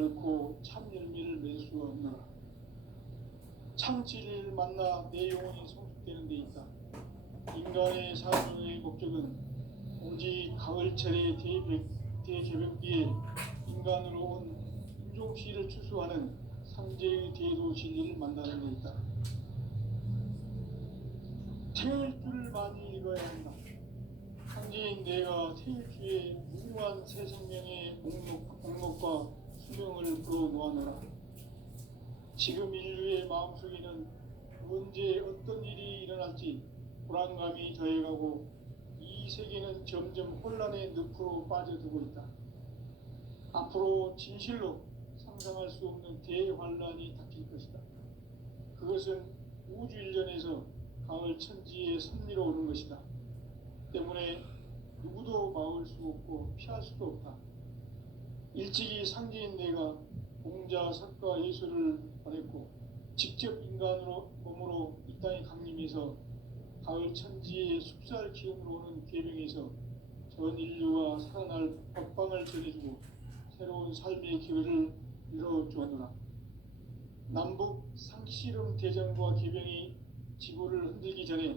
결코 참 열매를 맺을 수가 없노라. 참 진리를 만나 내 영혼이 성숙되는 데 있다. 인간의 삶의 목적은 오직 가을철의 대개벽기에 인간으로 온 인종시를 추수하는 상제의 대도 진리를 만나는 데 있다. 태일주를 많이 읽어야 한다. 상제인 내가 태일주의 무궁한 새 생명의 목록과 수명을 불어놓아노라. 지금 인류의 마음속에는 언제 어떤 일이 일어날지 불안감이 더해가고 이 세계는 점점 혼란의 늪으로 빠져들고 있다. 앞으로 진실로 상상할 수 없는 대환란이 닥칠 것이다. 그것은 우주 일련에서 가을 천지의 섭리로 오는 것이다. 때문에 누구도 막을 수 없고 피할 수도 없다. 일찍이 상제인 내가 공자, 석가, 예수를 보냈고 직접 인간으로 몸으로 이 땅에 강림해서 가을 천지의 숲살 기운으로 오는 계명에서 전 인류가 살아날 법방을 전해주고 새로운 삶의 기회를 열어주었노라. 남북 상씨름 대전과 계병이 지구를 흔들기 전에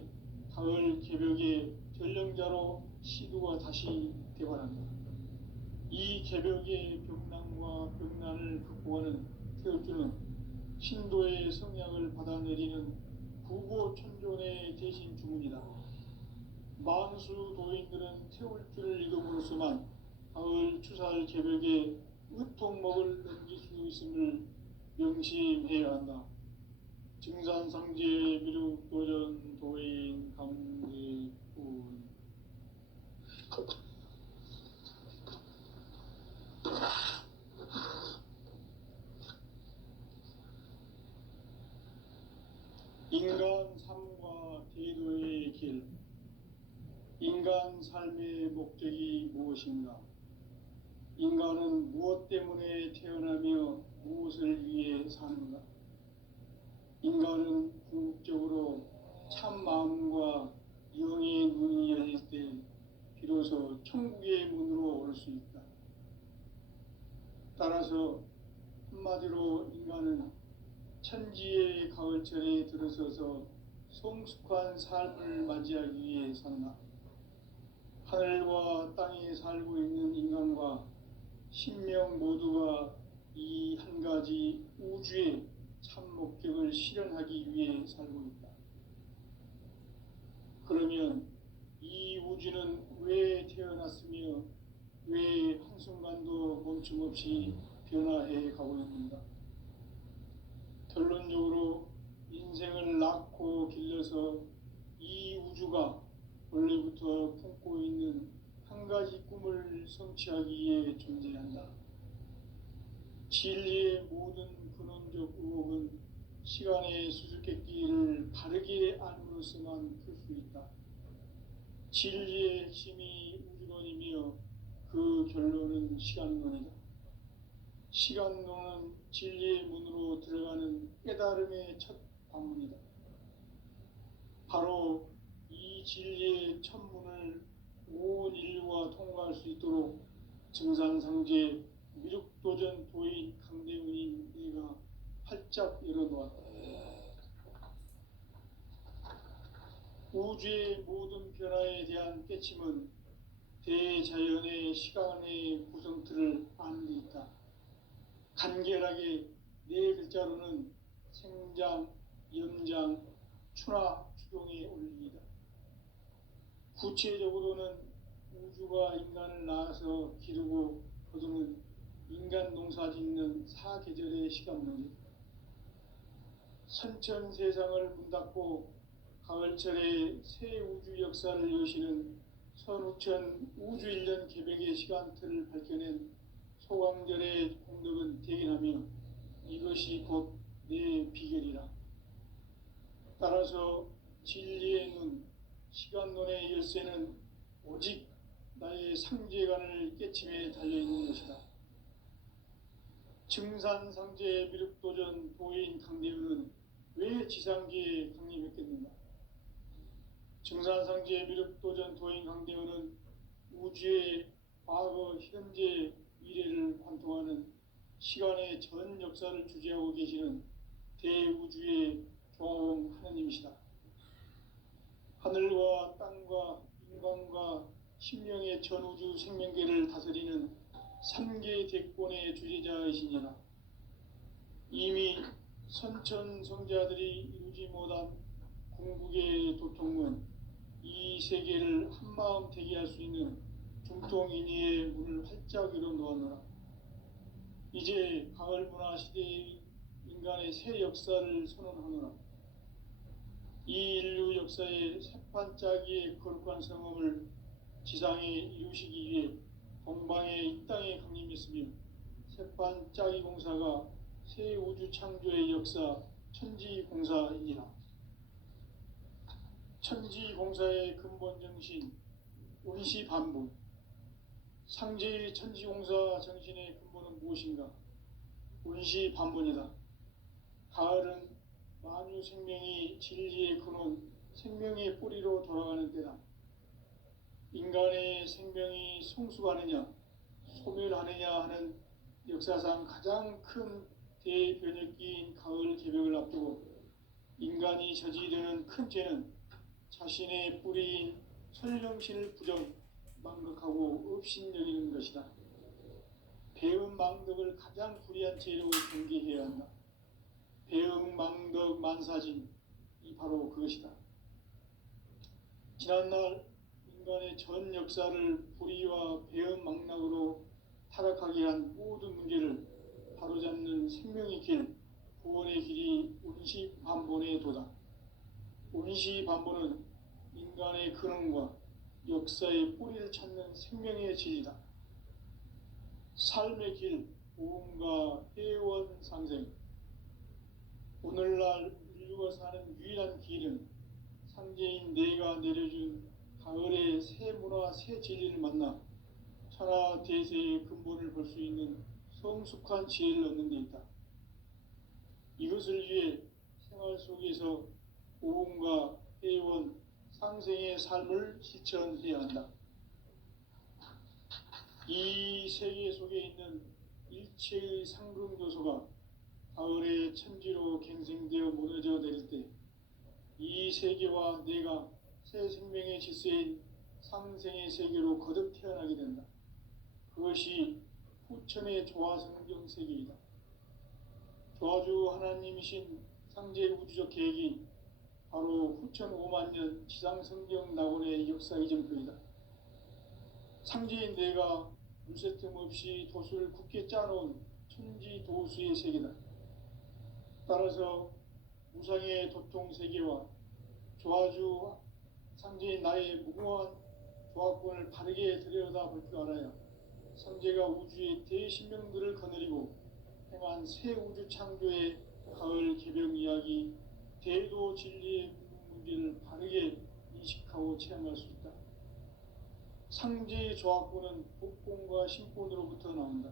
가을 개벽의 전령자로 시두가 다시 대발한다. 이 개벽의 벽난과 벽난을 극복하는 태울주는 신도의 성약을 받아내리는 부고천존의 대신 주문이다. 만수 도인들은 태울주를 읽음으로써만 가을 추살 개벽의 으통목을 넘길 수 있음을 명심해야 한다. 증산상제 미륵도전 도인 강대군 인간 삶과 대도의 길. 인간 삶의 목적이 무엇인가? 인간은 무엇 때문에 태어나며 무엇을 위해 사는가? 인간은 궁극적으로 참 마음과 영의 눈이 열릴 때 비로소 천국의 문으로 오를 수 있다. 따라서 한마디로 인간은 천지의 가을철에 들어서서 성숙한 삶을 맞이하기 위해 산다. 하늘과 땅에 살고 있는 인간과 신명 모두가 이 한 가지 우주의 참 목적을 실현하기 위해 살고 있다. 그러면 이 우주는 왜 태어났으며 왜 한순간도 멈춤없이 변화해 가고 있는가? 결론적으로 인생을 낳고 길러서 이 우주가 원래부터 품고 있는 한 가지 꿈을 성취하기 위해 존재한다. 진리의 모든 근원적 의혹은 시간의 수수께끼를 바르게 안으로서만 풀 수 있다. 진리의 핵심이 우주론이며 그 결론은 시간론이다. 시간론은 진리의 문으로 들어가는 깨달음의 첫 방문이다. 바로 이 진리의 첫 문을 온 인류가 통과할 수 있도록 증산상제 미륵도전 도인 강대훈인 내가 활짝 열어놓았다. 우주의 모든 변화에 대한 깨침은 대자연의 시간의 구성틀을 아는 데 있다. 간결하게 네 글자로는 생장, 염장, 추나, 추동의 원리이다. 구체적으로는 우주가 인간을 낳아서 기르고 거두는 인간 농사 짓는 사계절의 시간론이다. 선천 세상을 문 닫고 가을철에 새 우주 역사를 여시는 선우천 우주일년 개벽의 시간틀을 밝혀낸 소광절의 공덕은 대견하며 이것이 곧 내 비결이라. 따라서 진리의 눈, 시간론의 열쇠는 오직 나의 상제관을 깨침에 달려있는 것이다. 증산상제 미륵도전 도인 강대훈은 왜 지상계에 강림했겠는가? 증산상제 미륵도전 도인 강대훈은 우주의 과거, 현재, 미래를 관통하는 시간의 전 역사를 주재하고 계시는 대우주의 조화원 하느님이시다. 하늘과 땅과 인간과 심령의 전우주 생명계를 다스리는 삼계 대권의 주재자이시니라. 이미 선천성자들이 이루지 못한 궁극의 도통은 이 세계를 한마음 되게 할 수 있는 중통인의의 문을 활짝 열어 놓았노라. 이제 가을 문화 시대의 인간의 새 역사를 선언하노라. 이 인류 역사의 새판짜기의 거룩한 성험을 지상에 이루시기 위해 동방의 이 땅에 강림했으며 새판짜기 공사가 새 우주 창조의 역사 천지공사이니라. 천지공사의 근본 정신 운시반분. 상제의 천지공사 정신의 근본은 무엇인가? 운시반분이다. 가을은 만유 생명이 진리의 근원, 생명의 뿌리로 돌아가는 때다. 인간의 생명이 성숙하느냐, 소멸하느냐 하는 역사상 가장 큰 대변혁기인 가을 개벽을 앞두고 인간이 저지르는 큰 죄는 자신의 뿌리인 설령신을 망각하고 업신여기는 것이다. 배음 망덕을 가장 불의한 죄로 경계해야 한다. 배음 망덕 만사진, 이 바로 그것이다. 지난날 인간의 전 역사를 불의와 배음 망락으로 타락하게 한 모든 문제를 바로잡는 생명의 길, 구원의 길이 운시반본의 도다. 운시반본은 인간의 근원과 역사의 뿌리를 찾는 생명의 진리다. 삶의 길, 보험과 회원 상생. 오늘날 인류가 사는 유일한 길은 상제인 내가 내려준 가을의 새 문화, 새 진리를 만나 천하 대세의 근본을 볼 수 있는 성숙한 지혜를 얻는 데 있다. 이것을 위해 생활 속에서 보험과 회원, 상생의 삶을 실천해야 한다. 이 세계 속에 있는 일체의 상승교소가 가을의 천지로 갱생되어 무너져 내릴 때 이 세계와 내가 새 생명의 질서인 상생의 세계로 거듭 태어나게 된다. 그것이 후천의 조화성경 세계이다. 조화주 하나님이신 상제 우주적 계획이 바로 후천 5만 년 지상성경 낙원의 역사 이정표이다. 상제인 내가 물새 틈 없이 도수를 굳게 짜놓은 천지 도수의 세계다. 따라서 무상의 도통 세계와 조화주 상제인 나의 무궁한 조화권을 바르게 들여다볼 줄 알아야 상제가 우주의 대신명들을 거느리고 행한 새 우주 창조의 가을 개벽 이야기, 대도 진리의 문제를 바르게 인식하고 체험할 수 있다. 상제의 조화권은 복권과 신권으로부터 나온다.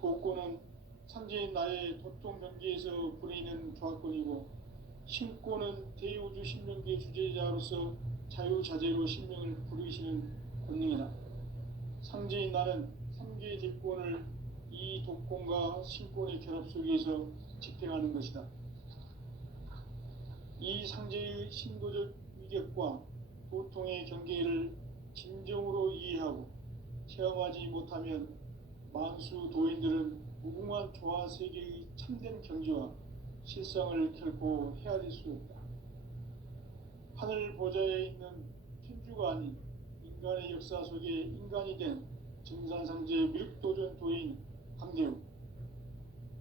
복권은 상제인 나의 도통 경계에서 부리는 조화권이고, 신권은 대우주 신명계 주제자로서 자유자재로 신명을 부르시는 권능이다. 상제인 나는 삼계의 대권을 이 독권과 신권의 결합 속에서 집행하는 것이다. 이 상제의 신도적 위격과 도통의 경계를 진정으로 이해하고 체험하지 못하면 만수 도인들은 무궁한 조화 세계의 참된 경지와 실상을 결코 헤아릴 수 없다. 하늘 보좌에 있는 천주가 아닌 인간의 역사 속에 인간이 된 증산상제 밀도전 도인 강대우,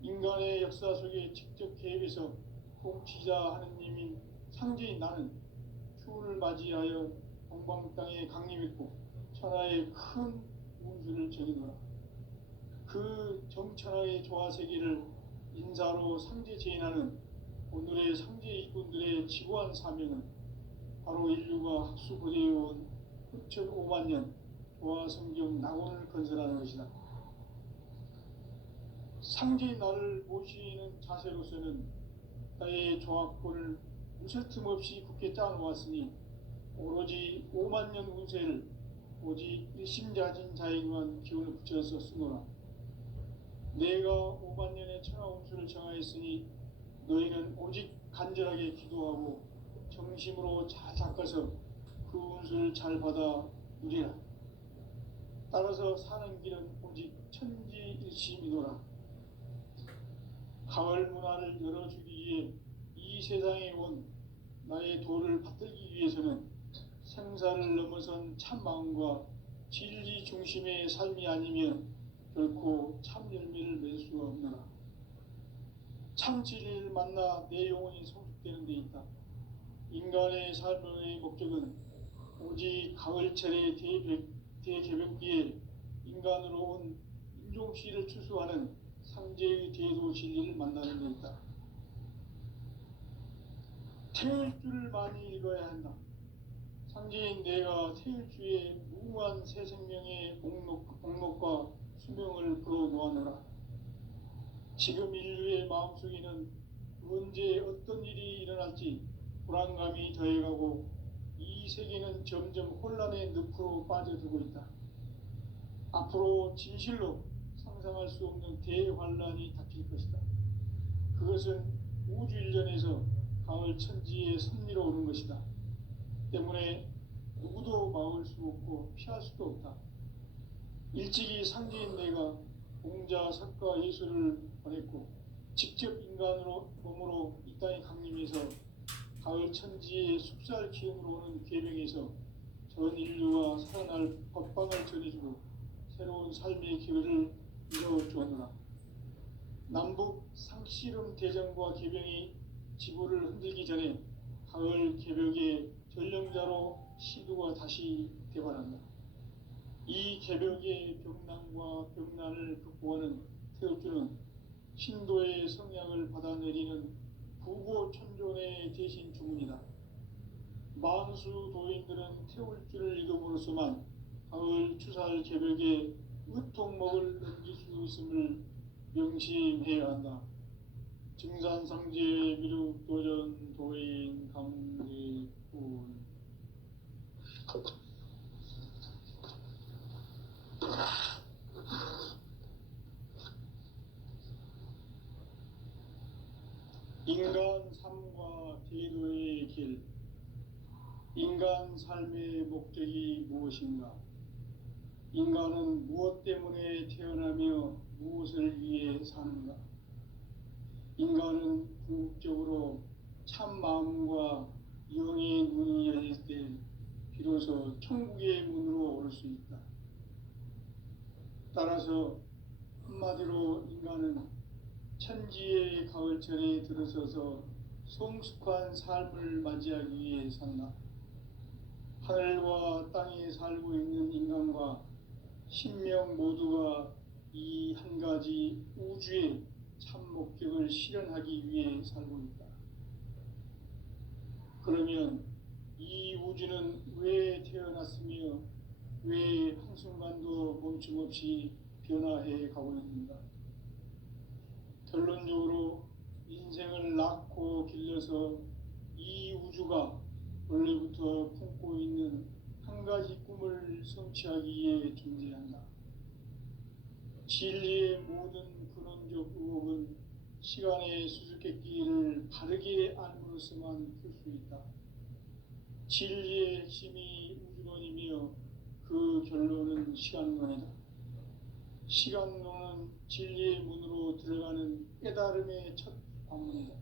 인간의 역사 속에 직접 개입해서 통치자 하느님인 상제인 나는 추운을 맞이하여 동방 땅에 강림했고 천하의 큰 운수를 정의노라. 그 정천하의 조화세계를 인사로 상제 제인하는 오늘의 상제 일꾼들의 지구한 사명은 바로 인류가 학수고대해온 후천 5만 년 조화성경 낙원을 건설하는 것이다. 상제인 나를 모시는 자세로서는 나의 조화권을 무쇠 틈 없이 굳게 짜놓았으니 오로지 5만 년 운세를 오직 일심자진 자에게만 기운을 붙여서 쓰노라. 내가 5만 년의 천하 운수를 정하였으니 너희는 오직 간절하게 기도하고 정심으로 잘 닦아서 그 운수를 잘 받아 누리라. 따라서 사는 길은 오직 천지일심이노라. 가을 문화를 열어주기 위해 이 세상에 온 나의 도를 받들기 위해서는 생사를 넘어선 참 마음과 진리 중심의 삶이 아니면 결코 참 열매를 맺을 수가 없노라. 참 진리를 만나 내 영혼이 성숙되는 데 있다. 인간의 삶의 목적은 오직 가을철의 대개벽기에 인간으로 온 인종시를 추수하는 상제의 대도 진리를 만나는 데 있다. 태일주를 많이 읽어야 한다. 상제인 내가 태일주의 무궁한 새 생명의 목록과 수명을 풀어놓아노라. 지금 인류의 마음속에는 언제 어떤 일이 일어날지 불안감이 더해가고 이 세계는 점점 혼란의 늪으로 빠져들고 있다. 앞으로 진실로 상상할 수 없는 대환란이 닥칠 것이다. 그것은 우주 일련에서 가을 천지의 섭리로 오는 것이다. 때문에 누구도 막을 수 없고 피할 수도 없다. 일찍이 상제인 내가 공자, 석가, 예수를 보냈고 직접 인간으로 몸으로 이 땅에 강림해서 가을 천지의 숲살 기운으로 오는 계명에서 전 인류가 살아날 법방을 전해주고 새로운 삶의 기회를 이뤄주었노라. 남북 상씨름 대전과 개병이 지구를 흔들기 전에 가을 개벽의 전령자로 시두가 다시 되발한다. 이 개벽의 병난과 병난을 극복하는 태엽주는 신도의 성약을 받아내리는 부고천존의 대신 주문이다. 만수 도인들은 태울주를 읽음으로써만 가을 추살 개벽의 의통목을 넘길 수 있음을 명심해야 한다. 증산상제 미륵도전 도인 강제군. 인간 삶과 대도의 길. 인간 삶의 목적이 무엇인가? 인간은 무엇 때문에 태어나며 무엇을 위해 사는가? 인간은 궁극적으로 참 마음과 영의 문이 열릴 때 비로소 천국의 문으로 오를 수 있다. 따라서 한마디로 인간은 천지의 가을철에 들어서서 성숙한 삶을 맞이하기 위해 산다. 하늘과 땅에 살고 있는 인간과 신명 모두가 이 한 가지 우주의 참 목적을 실현하기 위해 살고 있다. 그러면 이 우주는 왜 태어났으며 왜 한순간도 멈춤없이 변화해 가고 있는가? 결론적으로 인생을 낳고 길러서 이 우주가 원래부터 품고 있는 한 가지 꿈을 성취하기 위해 존재한다. 진리의 모든 근원적 의혹은 시간의 수수께끼를 바르게 알므로서만 풀 수 있다. 진리의 핵심이 우주론이며 그 결론은 시간론이다. 시간론은 진리의 문으로 들어가는 깨달음의 첫 관문이다.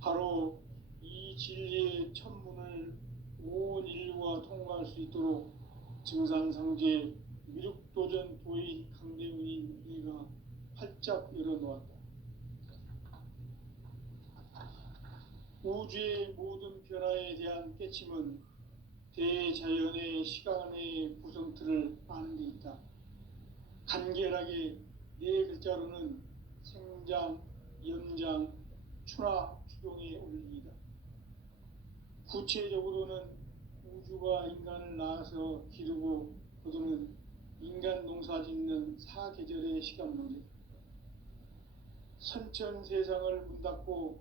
바로 이 진리의 첫 문을 온 인류가 통과할 수 있도록 증산상제 미륵도전 도인 강대훈인 이가 활짝 열어놓았다. 우주의 모든 변화에 대한 깨침은 대자연의 시간의 구성틀을 아는 데 있다. 간결하게 네 글자로는 생장, 연장, 추나 추동의 원리이다. 구체적으로는 우주가 인간을 낳아서 기르고 거두는 인간 농사 짓는 사계절의 시간 문제다. 선천 세상을 문 닫고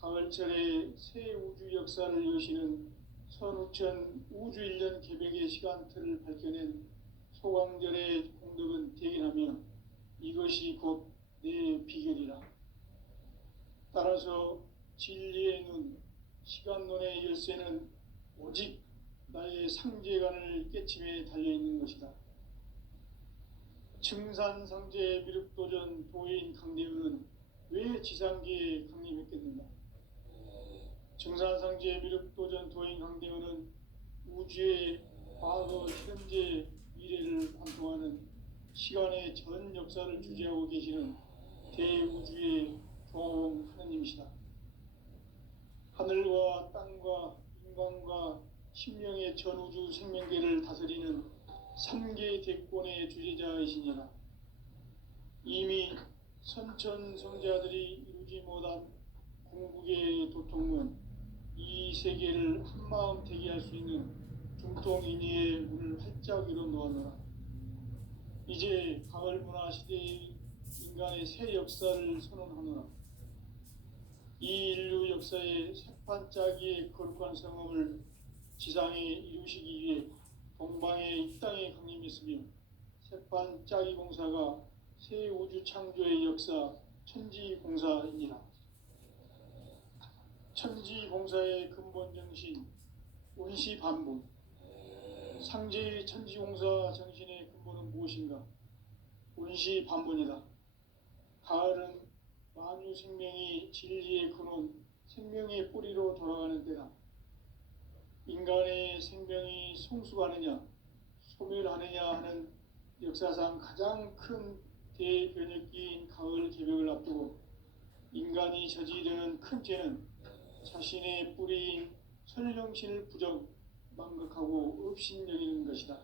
가을철에 새 우주 역사를 여시는 선우천 우주 1년 개벽의 시간틀을 밝혀낸 소강절의 공덕은 대견하며 이것이 그것이 곧 내 비결이라. 따라서 진리의 눈, 시간론의 열쇠는 오직 나의 상제관을 깨침에 달려있는 것이다. 증산상제 미륵도전 도인 강대우는 왜 지상계에 강림했겠는가? 증산상제 미륵도전 도인 강대우는 우주의 과거, 현재, 미래를 관통하는 시간의 전 역사를 주재하고 계시는 대우주의 교황 하느님이시다. 하늘과 땅과 인간과 신명의 전우주 생명계를 다스리는 3개 대권의 주재자이시니라. 이미 선천성자들이 이루지 못한 궁극의 도통은 이 세계를 한마음 되게 할 수 있는 중통인의의 문을 활짝 열어 놓았노라. 이제 가을 문화 시대의 인간의 새 역사를 선언하노라. 이 인류 역사의 새판짜기의 거룩한 성험을 지상에 이루시기 위해 동방의 이 땅에 강림했으며 새판짜기 공사가 새 우주 창조의 역사 천지공사이니라. 천지공사의 근본 정신 원시반복. 상제의 천지공사 정신의 근본은 무엇인가? 원시반복이다. 가을은 만유 생명이 진리의 근원, 생명의 뿌리로 돌아가는 때다. 인간의 생명이 성숙하느냐, 소멸하느냐 하는 역사상 가장 큰 대변혁기인 가을 개벽을 앞두고 인간이 저지르는 큰 죄는 자신의 뿌리인 설령신을 부정, 망극하고 업신여기는 것이다.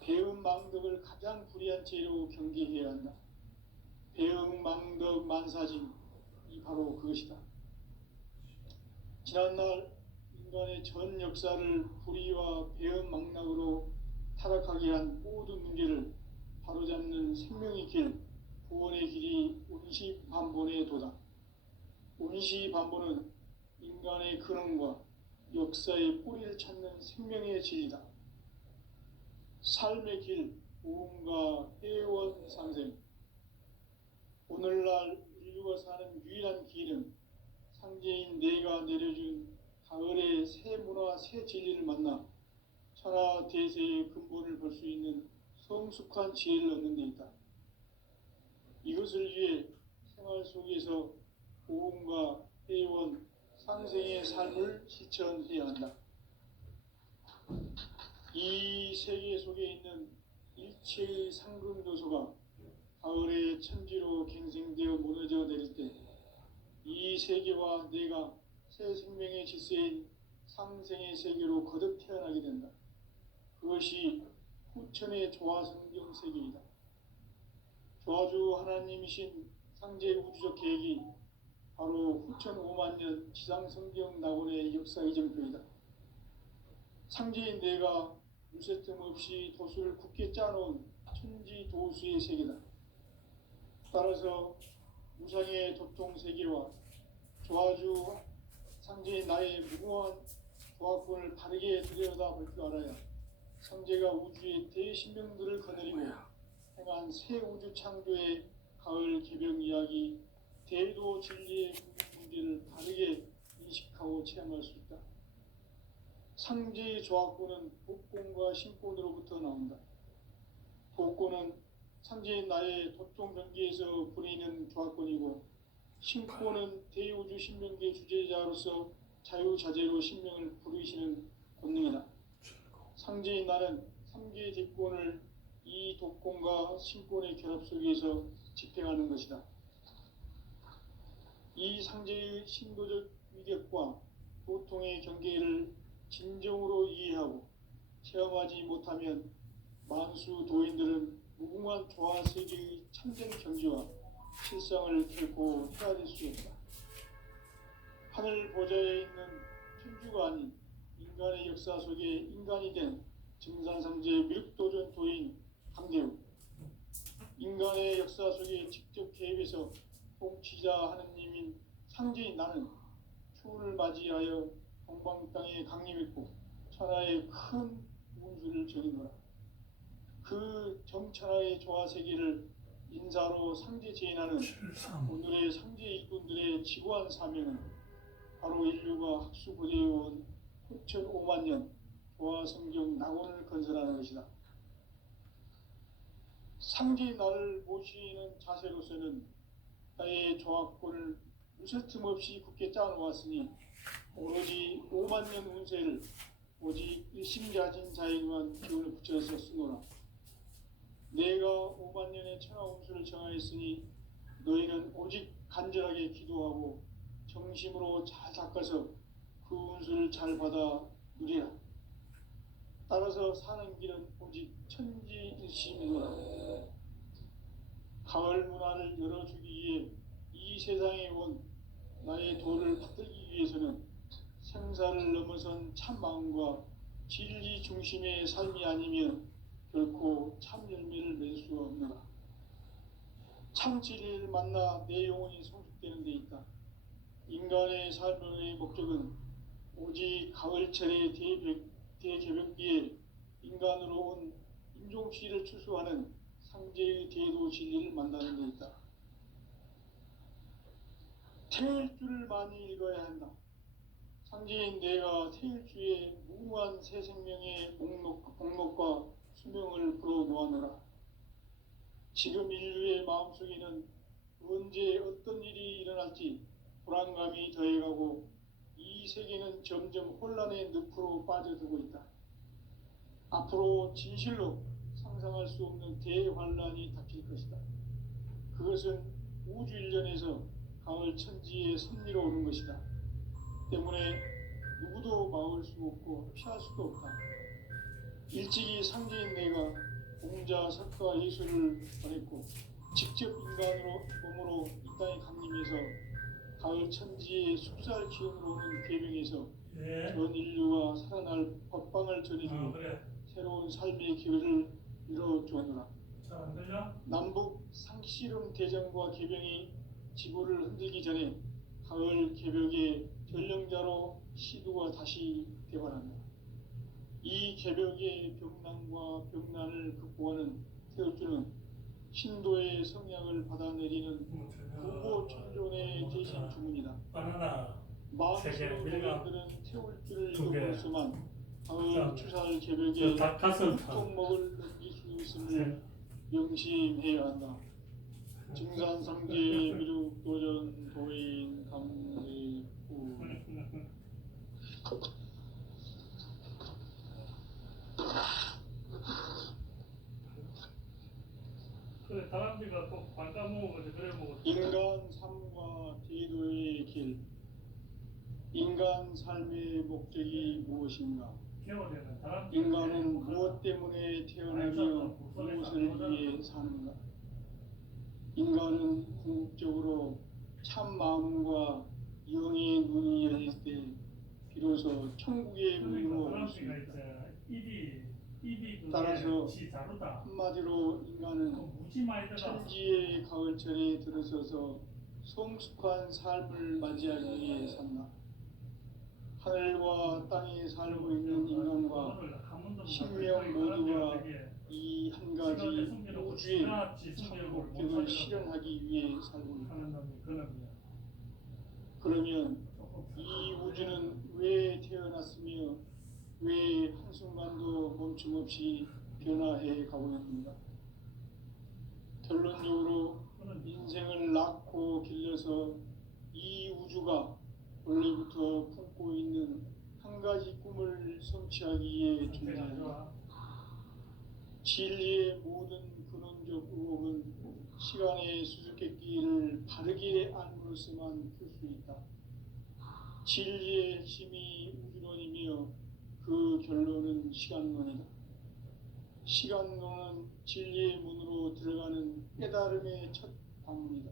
배음 망덕을 가장 불의한 죄로 경계해야 한다. 배음 망덕 만사징이 바로 그것이다. 지난날 인간의 전 역사를 불의와 배음 망락으로 타락하게 한 모든 문제를 바로잡는 생명의 길, 구원의 길이 원시반본의 도다. 원시반본은 인간의 근원과 역사의 뿌리를 찾는 생명의 진리다. 삶의 길, 보험과 회원 상생. 오늘날 인류가 사는 유일한 길은 상제인 내가 내려준 가을의 새 문화, 새 진리를 만나 천하 대세의 근본을 볼 수 있는 성숙한 지혜를 얻는 데 있다. 이것을 위해 생활 속에서 보험과 회원, 상생의 삶을 실천해야 한다. 이 세계 속에 있는 일체의 상승조소가 가을의 천지로 갱생되어 무너져 내릴 때 이 세계와 내가 새 생명의 질서인 상생의 세계로 거듭 태어나게 된다. 그것이 후천의 조화성경 세계이다. 조화주 하나님이신 상제 우주적 계획이 바로 후천 5만 년 지상성경 낙원의 역사 이정표이다. 상제인 내가 물새틈 없이 도수를 굳게 짜놓은 천지도수의 세계다. 따라서 무상의 도통 세계와 조화주 상제인 나의 무궁한 조화권을 바르게 들여다볼 줄 알아야 상제가 우주의 대신명들을 거느리고 행한 새 우주 창조의 가을 개벽 이야기, 대도 진리의 문제를 바르게 인식하고 체험할 수 있다. 상제의 조화권은 복권과 신권으로부터 나온다. 복권은 상제인 나의 도통 경계에서 부리는 조화권이고, 신권은 대우주 신명계 주제자로서 자유자재로 신명을 부르시는 권능이다. 상제인 나는 3개의 대권을 이 독권과 신권의 결합 속에서 집행하는 것이다. 이 상제의 신도적 위력과 도통의 경계를 진정으로 이해하고 체험하지 못하면 만수 도인들은 무궁한 조화 세계의 참된 경지와 실상을 결코 헤아릴 수 없다. 하늘 보좌에 있는 천주가 아닌 인간의 역사 속에 인간이 된 증산상제 미륵도전 도인 강대우. 인간의 역사 속에 직접 개입해서 통치자 하느님인 상제인 나는 추운을 맞이하여 동방 땅에 강림했고 천하의 큰 운수를 전이노라. 그 정천하의 조화 세계를 인사로 상제 제인하는 73. 오늘의 상제 일꾼들의 지구한 사명은 바로 인류가 학수고대해온 9,500만 년 조화성경 낙원을 건설하는 것이다. 상제 나를 모시는 자세로서는 나의 조합권을 무쇠틈 없이 굳게 짜놓았으니 오로지 5만 년 운세를 오직 일심가진 자에게만 기운을 붙여서 쓰노라. 내가 5만 년의 천하 운수를 정하였으니 너희는 오직 간절하게 기도하고 정심으로 잘 닦아서 그 운수를 잘 받아 누리라. 따라서 사는 길은 오직 천지일심이노라. 가을 문화를 열어주기 위해 이 세상에 온 나의 도를 받들기 위해서는 생사를 넘어선 참 마음과 진리 중심의 삶이 아니면 결코 참 열매를 맺을 수가 없노라. 참 진리를 만나 내 영혼이 성숙되는 데 있다. 인간의 삶의 목적은 오직 가을철의 대개벽기에 인간으로 온 인종씨를 추수하는 상제의 대도 진리를 만나는 데 있다. 태일주를 많이 읽어야 한다. 상제인 내가 태일주의 무궁한 새 생명의 목록과 수명을 불어놓아노라. 지금 인류의 마음속에는 언제 어떤 일이 일어날지 불안감이 더해가고 이 세계는 점점 혼란의 늪으로 빠져들고 있다. 앞으로 진실로 상상할 수 없는 대환란이 닥칠 것이다. 그것은 우주 일련에서 가을 천지의 섭리로 오는 것이다. 때문에 누구도 막을 수 없고 피할 수도 없다. 일찍이 상제인 내가 공자, 석가, 예수를 보냈고 직접 인간으로 몸으로 이 땅에 강림해서 가을 천지의 숲살 기운으로 오는 계명에서 전 인류가 살아날 법방을 전해주고 새로운 삶의 기회를 이뤄주었노라. 남북 상씨름 대전과 개병이 지구를 흔들기 전에 가을 개벽의 전령자로 시두가 다시 대발한다. 이 개벽의 병난과 병난을 극복하는 태울주는 신도의 성향을 받아내리는 부모 천존의 대신 주문이다. 마음속으로 노인들은 태울주를 읽음으로써만 가을 추살 개벽의 통목을 넘길 수 있음을 명심해야 한다. 증산상제 미륵도전 도인 강대구. 그래 사람들이 꼭 반가 먹으면 그래 먹었어. 인간 삶과 제도의 길. 인간 삶의 목적이 무엇인가? 인간은 무엇 때문에 태어나며 무엇을 위해 사는가? 인간은 궁극적으로 참 마음과 영의 눈이 열릴 때 비로소 천국의 문으로 올 수 있다. 따라서 한마디로 인간은 천지의 가을철에 들어서서 성숙한 삶을 맞이하기 위해 산다. 하늘과 땅에 살고 있는 인간과 신명 모두가 이 한 가지 우주의 참목적을 실현하기 위해 살고 있다. 그러면 이 우주는 왜 태어났으며 왜 한순간도 멈춤없이 변화해 가고 있는가? 결론적으로 인생을 낳고 길러서 이 우주가 원래부터 품고 있는 한 가지 꿈을 성취하기 위해 존재한다. 진리의 모든 근원적 의혹은 시간의 수수께끼를 바르게 알므로서만 풀 수 있다. 진리의 핵심이 우주론이며 그 결론은 시간론이다. 시간론은 진리의 문으로 들어가는 깨달음의 첫 관문이다.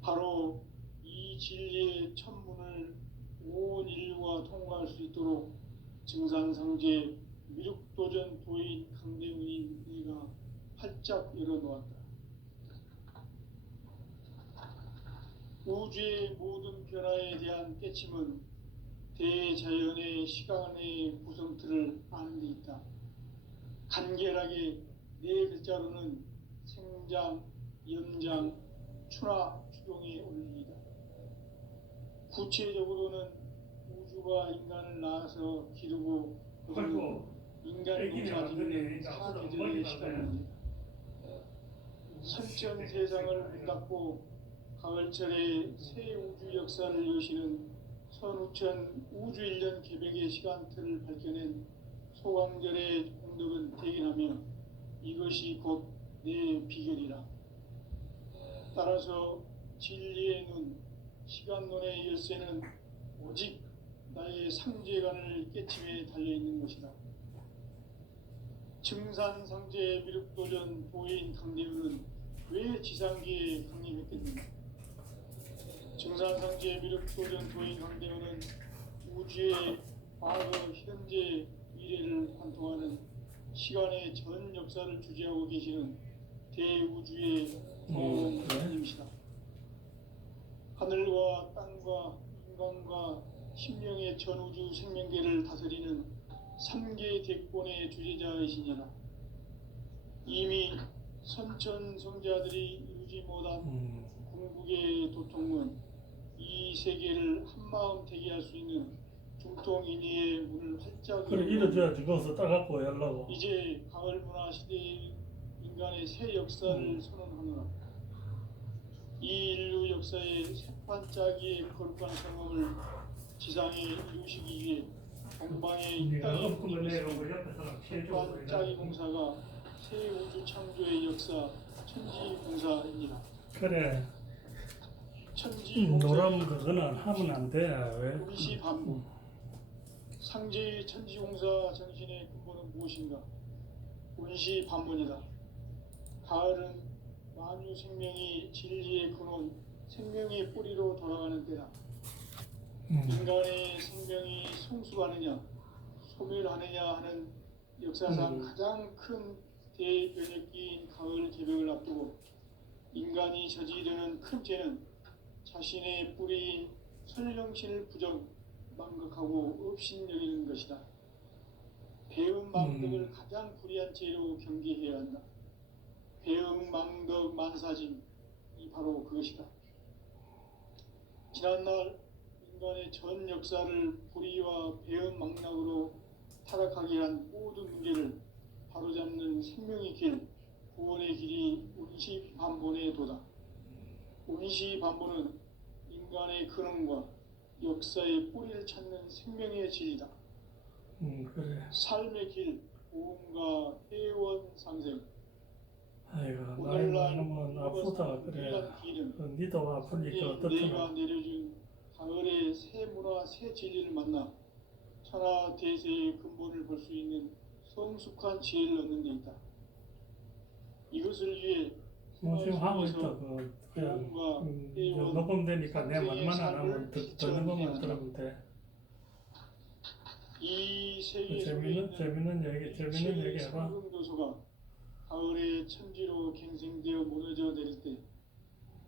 바로 이 진리의 첫 문을 온 인류가 통과할 수 있도록 증산상제 미륵도전 도인 강대문인 네가 활짝 열어놓았다. 우주의 모든 변화에 대한 깨침은 대자연의 시간의 구성틀을 아는 데 있다. 간결하게 네 글자로는 성장, 연장, 추나 추동에 올리이다. 구체적으로는 우주가 인간을 낳아서 기르고 그리고 인간 애기네 농사 완전히 짓는 이제 앞으로 사계절의 머리가 시간입니다. 선천 세상을 문 닫고 가을철에 새 우주 역사를 여시는 선우천 우주 1년 개백의 시간틀을 밝혀낸 소강절의 공덕은 대견하며 이것이 곧 내 비결이라. 따라서 진리의 눈, 시간론의 열쇠는 오직 나의 상제관을 깨침에 달려있는 것이다. 증산상제 미륵도전 도인 강대우는 왜 지상기에 강림했겠는가? 증산상제 미륵도전 도인 강대우는 우주의 과거, 현재, 미래를 관통하는 시간의 전 역사를 주재하고 계시는 대우주의 도인님이시다. 하늘과 땅과 인간과 신명의 전우주 생명계를 다스리는 3개 대권의 주제자이시니라. 이미 선천성자들이 이루지 못한 궁극의 도통은 이 세계를 한마음 되게 할 수 있는 중통인의의 문을 활짝 그래 이래줘야지 거기서 따갖고 하려고. 이제 가을 문화 시대의 인간의 새 역사를 선언하노라. 이 인류 역사의 새판짜기의 거룩한 성험을 지상에 이루시기 위해 동방의 이 네가 땅에 엎으면 내가 보내신 뭐 옆에 사람 피해주고 새판짜기 공사가 새 우주 창조의 역사 천지공사입니다. 그래 천지공사의 노란 그거는 하면 안 돼. 왜? 운시 반복. 상제의 천지공사 정신의 근본은 무엇인가? 운시 반문이다. 가을은 만유 생명이 진리의 근원, 생명의 뿌리로 돌아가는 때다. 인간의 생명이 성숙하느냐, 소멸하느냐 하는 역사상 가장 큰 대변혁기인 가을 개벽을 앞두고 인간이 저지르는 큰 죄는 자신의 뿌리인 설령신을 부정, 망각하고 업신여기는 것이다. 배음 망덕을 가장 불의한 죄로 경계해야 한다. 배음 망덕 만사짐이 바로 그것이다. 지난날 인간의 전 역사를 불의와 배음 망락으로 타락하게 한 모든 문제를 바로잡는 생명의 길, 구원의 길이 운시반본의 도다. 운시반본은 인간의 근원과 역사의 뿌리를 찾는 생명의 진리다. 그래. 삶의 길, 보험과 회원 상생. 아이고 나이 오늘날 많으면 아프다 그래. 유일한 길은 니도 아프니까 내가 어떻구나. 내려준 가을의 새 문화, 새 진리를 만나 천하 대세의 근본을 볼 수 있는 성숙한 지혜를 얻는 데 있다. 이것을 위해 지금 하고 있다. 그냥 녹음되니까 내 말만 안 하면 듣는 것만 들으면 돼. 이 세계 재밌는 얘기 해봐. 성금도서가 가을의 천지로 갱생되어 무너져 내릴 때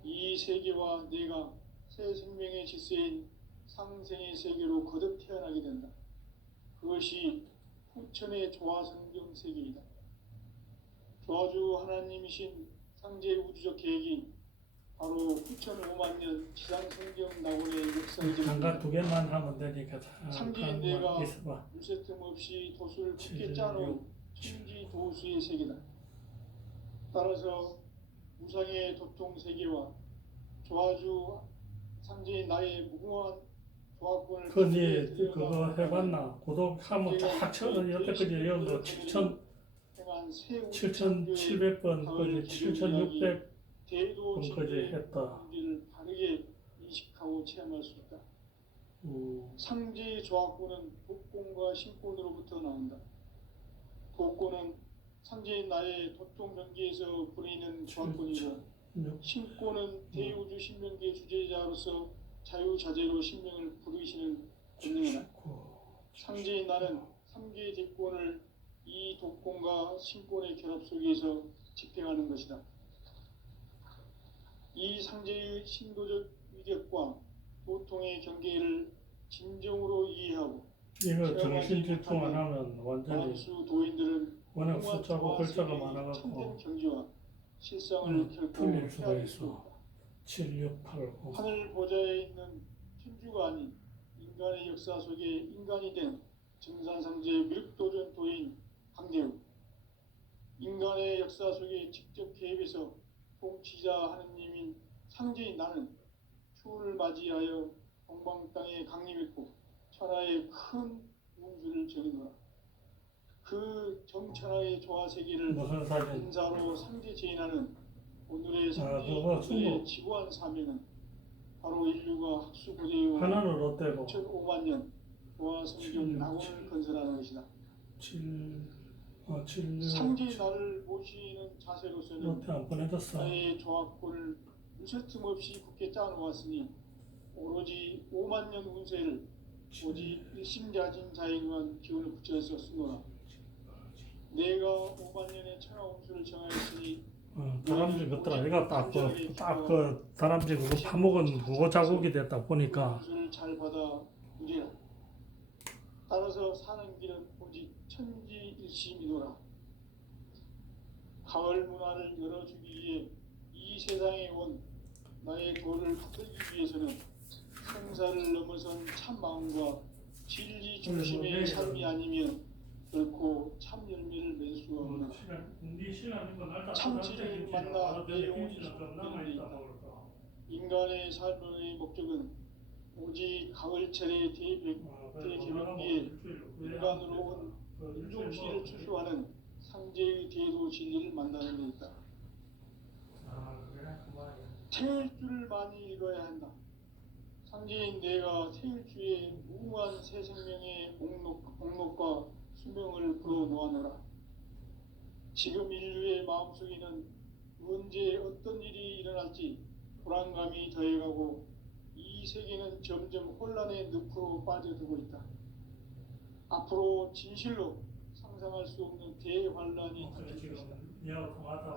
이 세계와 내가 새 생명의 질서인 상생의 세계로 거듭 태어나게 된다. 그것이 후천의 조화성경 세계이다. 조화주 하나님이신 상제 우주적 계획이 바로 9,500,000년 지상성경 낙원의 역사이자 장가 2개만 하면 되니까 상제인 내가 있어봐. 물새틈 없이 도수를 굳게 짜놓은 천지 도수의 세계다. 따라서 무상의 도통 세계와 조화주 상제인 나의 무궁한 조화권을 그거 해봤나? 구독하면 쫙 쳐. 여태까지 여기도 7,700번, 그지 7,600번까지 했다. 를 바르게 인식하고 체험할 수 있다. 상제 조화권은 독권과 신권으로부터 나온다. 독권은 상제인 나의 도통 경계에서 부리는 조화권이고 신권은 대우주 신명계 주제자로서 자유자재로 신명을 부르시는 권능이다. 상제인 나는 3개의 대권을 이 독권과 신권의 결합 속에서 집행하는 것이다. 이 상제의 신도적 위력과 도통의 경계를 진정으로 이해하고 이거 정신집중 안 하면 완전히 만수 도인들은 워낙 숫자고 글자가 많아갖고 참된 경지와 실상을 결코 틀릴 수가 헤아릴 수 있어. 없다. 7, 6, 8, 9. 하늘 보좌에 있는 천주가 아닌 인간의 역사 속에 인간이 된 증산상제의 미륵도전도인 강대우, 인간의 역사 속에 직접 개입해서 통치자 하느님인 상제인 나는 추운을 맞이하여 동방 땅에 강림했고 천하의 큰 운수를 정해놓아 그 정천하의 조화 세계를 무슨 사진? 인사로 상제 제인하는 오늘의 그거 상제인의 승부. 지구한 사명은 바로 인류가 학수 고대의 하나는 어때고? 2005만 년 조화 성경 낙원을 건설하는 것이다. 7, 7, 6. 상제의 나를 모시는 자세로서는 롯데 안 보내줬어. 나의 조합권을 무쇠 틈 없이 굳게 짜놓았으니 오로지 5만 년 운세를 오직 일심자진 자에게만 기운을 붙여서 쓰노라. 내가 5만 년의 천하 운수를 정하였으니 다람쥐 같더라. 얘가 딱그 다람쥐 그거 파먹은 그거 자국이 됐다 보니까. 운수를 잘 받아 누리라. 따라서 사는 길은 오직 천지일심이노라. 가을 문화를 열어주기 위해 이 세상에 온 나의 도를 받들기 위해서는 생사를 넘어선 참 마음과 진리 중심의 삶이 아니면 결코 참 열매를 맺을 수가 없는 참지를 만나 내 영혼이 소멸되는 데 있다. 인간의 삶의 목적은 오직 가을철의 대개벽기에 인간으로 온 인종시를 추수하는 상제의 대도 진리를 만나는 데 있다. 태일주를 많이 읽어야 한다. 상제인 내가 태일주의 무궁한 새 생명의 목록과 수명을 풀어 놓아노라. 지금 인류의 마음속에는 언제 어떤 일이 일어날지 불안감이 더해가고 이 세계는 점점 혼란의 늪으로 빠져들고 있다. 앞으로 진실로 상상할 수 없는 대환란이 닥칠 것이다.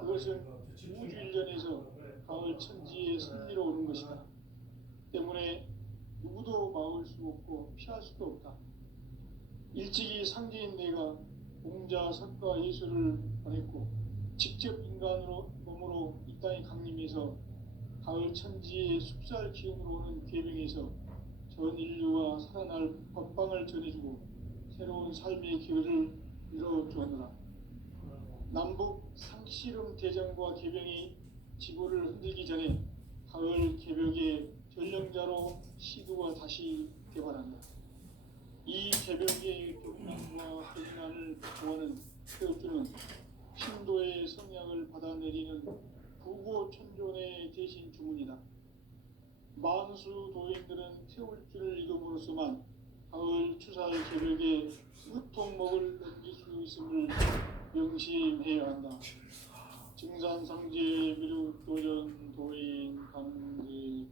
그것은 우주 일련에서 가을 천지의 승리로 오는 것이다. 때문에 누구도 막을 수 없고 피할 수도 없다. 일찍이 상제인 내가 공자, 석가, 예수를 보냈고 직접 인간으로 몸으로 이 땅에 강림해서 가을 천지의 숲살 기운으로 오는 계명에서 전 인류와 살아날 법방을 전해주고 새로운 삶의 기회를 이뤄주었노라. 남북 상씨름 대전과 개병이 지구를 흔들기 전에 가을 개벽의 전령자로 시두가 다시 개발한다. 이 개벽의 교훈과 고진안을 보하는 태우주는 신도의 성향을 받아내리는 부고천존의 대신 주문이다. 만수 도인들은 태울주를 읽음으로써만 가을 추살 개벽의 으통목을 넘길 수 있음을 명심해야 한다. 증산상제 미륵도전 도인 강대훈.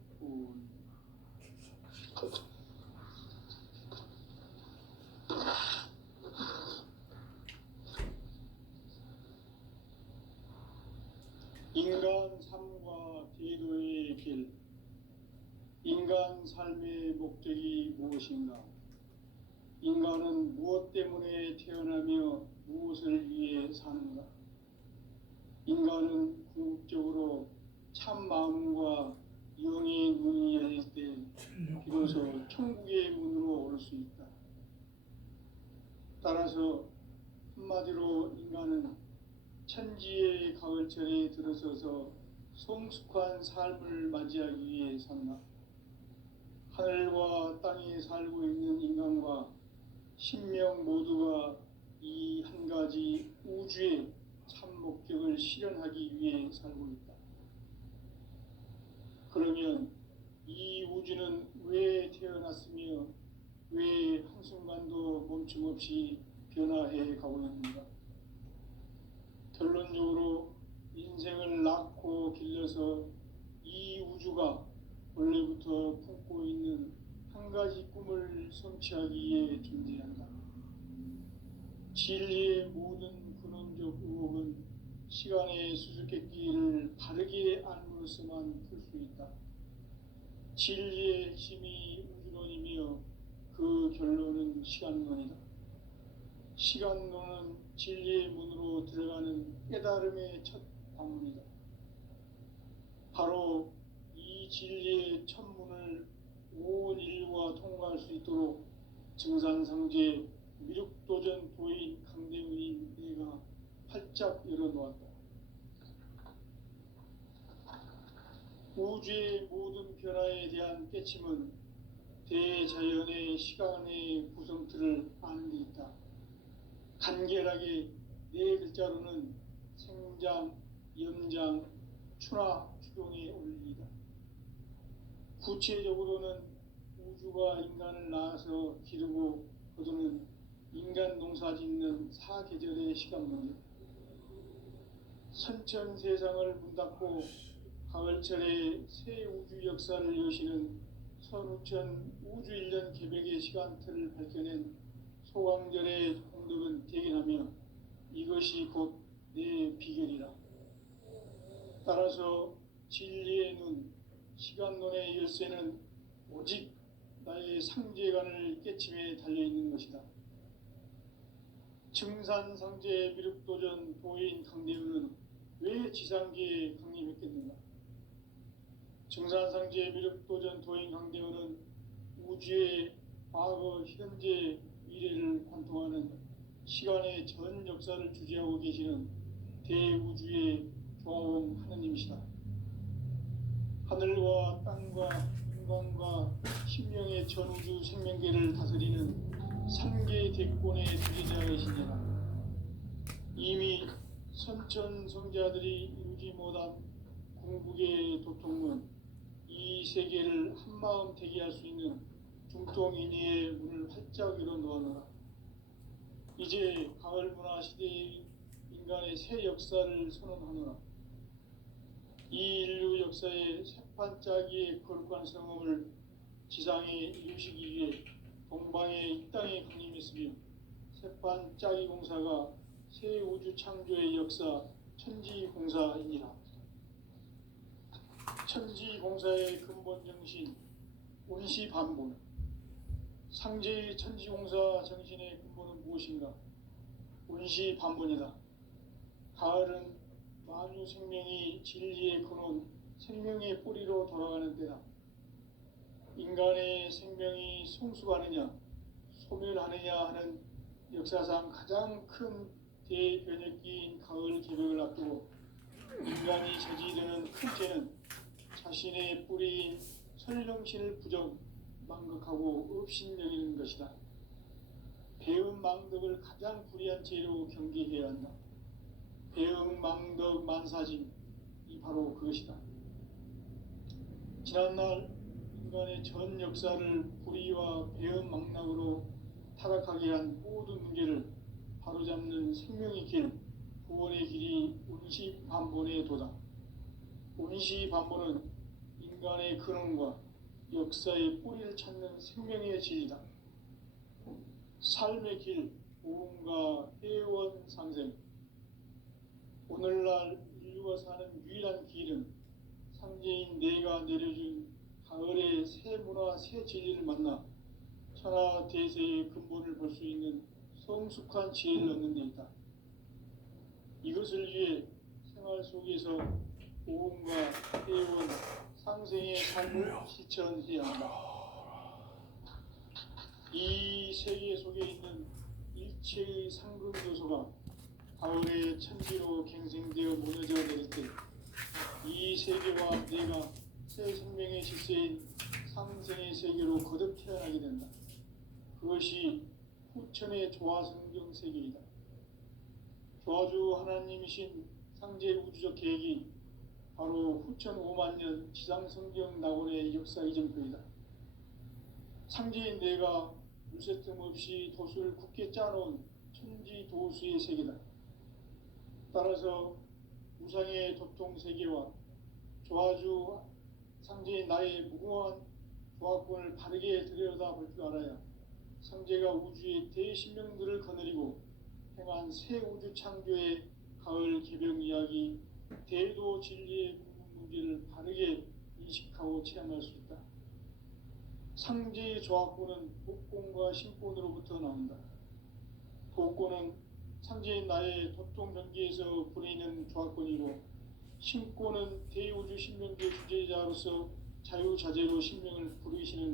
인간 삶과 대도의 길. 인간 삶의 목적이 무엇인가? 인간은 무엇 때문에 태어나며 무엇을 위해 사는가? 인간은 궁극적으로 참 마음과 영의 눈이 열릴 때 비로소 천국의 문으로 올 수 있다. 따라서 한마디로 인간은 천지의 가을철에 들어서서 성숙한 삶을 맞이하기 위해 산다. 하늘과 땅에 살고 있는 인간과 신명 모두가 이 한 가지 우주의 참 목적을 실현하기 위해 살고 있다. 그러면 이 우주는 왜 태어났으며 왜 한순간도 멈춤없이 변화해 가고 있는가? 결론적으로 인생을 낳고 길러서 이 우주가 원래부터 품고 있는 한 가지 꿈을 성취하기 위해 존재한다. 진리의 모든 근원적 의혹은 시간의 수수께끼를 바르게 알므로서만 풀 수 있다. 진리의 핵심이 우주론이며 그 결론은 시간론이다. 시간론은 진리의 문으로 들어가는 깨달음의 첫 방문이다. 진리의 천문을 온 인류가 통과할 수 있도록 증산상제 미륵도전 도인 강대문인 내가 활짝 열어놓았다. 우주의 모든 변화에 대한 깨침은 대자연의 시간의 구성틀을 아는 데 있다. 간결하게 네 글자로는 생장, 연장, 추나 추동의 원리이다. 구체적으로는 우주가 인간을 낳아서 기르고 거두는 인간 농사 짓는 사계절의 시간문이다. 선천 세상을 문닫고 가을철에 새 우주 역사를 여시는 선우천 우주 1년 개벽의 시간틀을 밝혀낸 소강절의 공덕은 대견하며 이것이 곧 내 비결이라. 따라서 진리의 눈, 시간론의 열쇠는 오직 나의 상제관을 깨침에 달려있는 것이다. 증산상제 미륵도전 도인 강대우는 왜 지상계에 강림했겠는가? 증산상제 미륵도전 도인 강대우는 우주의 과거, 현재, 미래를 관통하는 시간의 전 역사를 주재하고 계시는 대우주의 조화원 하느님이시다. 하늘과 땅과 인간과 신명의 전우주 생명계를 다스리는 삼계 대권의 주제자이시니라. 이미 선천 성자들이 이루지 못한 궁극의 도통문, 이 세계를 한마음 대기할 수 있는 중통인의의 문을 활짝 열어놓아노라. 이제 가을 문화 시대의 인간의 새 역사를 선언하노라. 이 인류 역사의 새판짜기의 거룩한 성음을 지상에 이루시기 위해 동방의 이 땅에 강림했으며 새판짜기 공사가 새 우주 창조의 역사 천지공사이니라. 천지공사의 근본 정신 온시반본, 상제의 천지공사 정신의 근본은 무엇인가? 온시반본이다. 가을은 만유 생명이 진리의 근원, 생명의 뿌리로 돌아가는 때다. 인간의 생명이 성숙하느냐, 소멸하느냐 하는 역사상 가장 큰 대변혁기인 가을 개벽을 앞두고 인간이 저지르는 큰 죄는 자신의 뿌리인 설령신을 부정, 망극하고 업신여기는 것이다. 배음 망덕을 가장 불의한 죄로 경계해야 한다. 배음 망덕 만사짐, 이 바로 그것이다. 지난날 인간의 전 역사를 불의와 배음 망락으로 타락하게 한 모든 문제를 바로잡는 생명의 길, 구원의 길이 온시반본의 도다. 온시반본은 인간의 근원과 역사의 뿌리를 찾는 생명의 진리다. 삶의 길, 보험과 회원 상생. 오늘날 인류가 사는 유일한 길은 상제인 내가 내려준 가을의 새 문화, 새 진리를 만나 천하 대세의 근본을 볼 수 있는 성숙한 지혜를 얻는 데 있다. 이것을 위해 생활 속에서 보험과 회원, 상생의 삶을 실천해야 한다. 이 세계 속에 있는 일체의 상급 요소가 가을의 천지로 갱생되어 무너져 내릴 때 이 세계와 내가 새 생명의 실세인 상생의 세계로 거듭 태어나게 된다. 그것이 후천의 조화성경 세계이다. 조화주 하나님이신 상제 우주적 계획이 바로 후천 5만 년 지상성경 낙원의 역사 이정표이다. 상제인 내가 물새 틈 없이 도수를 굳게 짜놓은 천지 도수의 세계다. 따라서 우상의 도통 세계와 조화주 상제인 나의 무궁한 조화권을 바르게 들여다볼 줄 알아야 상제가 우주의 대신명들을 거느리고 행한 새 우주 창조의 가을 개벽 이야기, 대도 진리의 궁극 문제를 바르게 인식하고 체험할 수 있다. 상제의 조화권은 복권과 신권으로부터 나온다. 복권은 상제인 나의 도통 경계에서 부리는 조화권이고, 신권은 대우주 신명계 주제자로서 자유자재로 생명을 부르시는